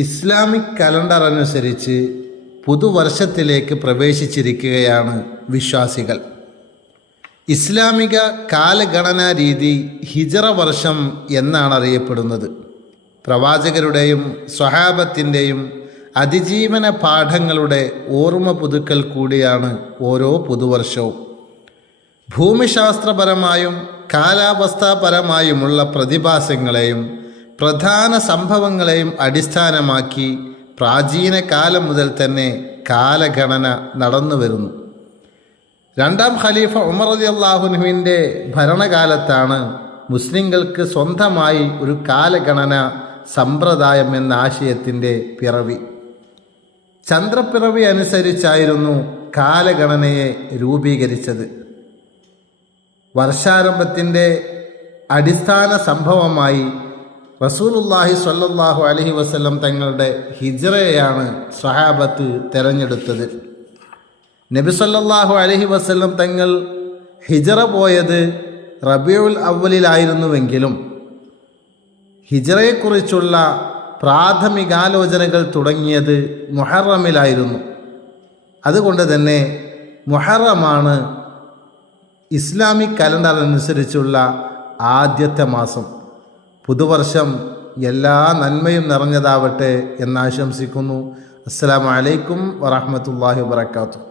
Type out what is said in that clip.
Islamic calendar അനുസരിച്ച് പുതുവർഷത്തിലേക്ക് പ്രവേശിച്ചിരിക്കുകയാണ് വിശ്വാസികൾ. ഇസ്ലാമിക കാലഗണനാ രീതി ഹിജറ വർഷം എന്നാണ് അറിയപ്പെടുന്നത്. പ്രവാചകരുടെയും സ്വഹാബത്തിൻ്റെയും അതിജീവന പാഠങ്ങളുടെ ഓർമ്മ പുതുക്കൽ കൂടിയാണ് ഓരോ പുതുവർഷവും. ഭൂമിശാസ്ത്രപരമായും കാലാവസ്ഥാപരമായുമുള്ള പ്രതിഭാസങ്ങളെയും പ്രധാന സംഭവങ്ങളെയും അടിസ്ഥാനമാക്കി പ്രാചീന കാലം മുതൽ തന്നെ കാലഗണന നടന്നു വരുന്നു. രണ്ടാം ഖലീഫ ഉമർ റളിയല്ലാഹു അൻഹുവിൻ്റെ ഭരണകാലത്താണ് മുസ്ലിങ്ങൾക്ക് സ്വന്തമായി ഒരു കാലഗണന സമ്പ്രദായം എന്ന ആശയത്തിൻ്റെ പിറവി. ചന്ദ്രപ്പിറവി അനുസരിച്ചായിരുന്നു കാലഗണനയെ രൂപീകരിച്ചത്. വർഷാരംഭത്തിൻ്റെ അടിസ്ഥാന സംഭവമായി റസൂലുള്ളാഹി സ്വല്ലല്ലാഹു അലൈഹി വസല്ലം തങ്ങളുടെ ഹിജ്റയെയാണ് സ്വഹാബത്ത് തിരഞ്ഞെടുത്തത്. നബി സല്ലല്ലാഹു അലൈഹി വസല്ലം തങ്ങൾ ഹിജ്റ പോയത് റബീഉൽ അവ്വലിലായിരുന്നുവെങ്കിലും ഹിജ്റയെക്കുറിച്ചുള്ള പ്രാഥമികാലോചനകൾ തുടങ്ങിയത് മുഹറമിലായിരുന്നു. അതുകൊണ്ട് തന്നെ മുഹറമാണ് ഇസ്ലാമിക് കലണ്ടർ അനുസരിച്ചുള്ള ആദ്യത്തെ മാസം. പുതുവർഷം എല്ലാ നന്മയും നിറഞ്ഞതാവട്ടെ എന്നാശംസിക്കുന്നു. അസ്സലാമു അലൈക്കും വറഹ്മത്തുള്ളാഹി വബറകാതുഹു.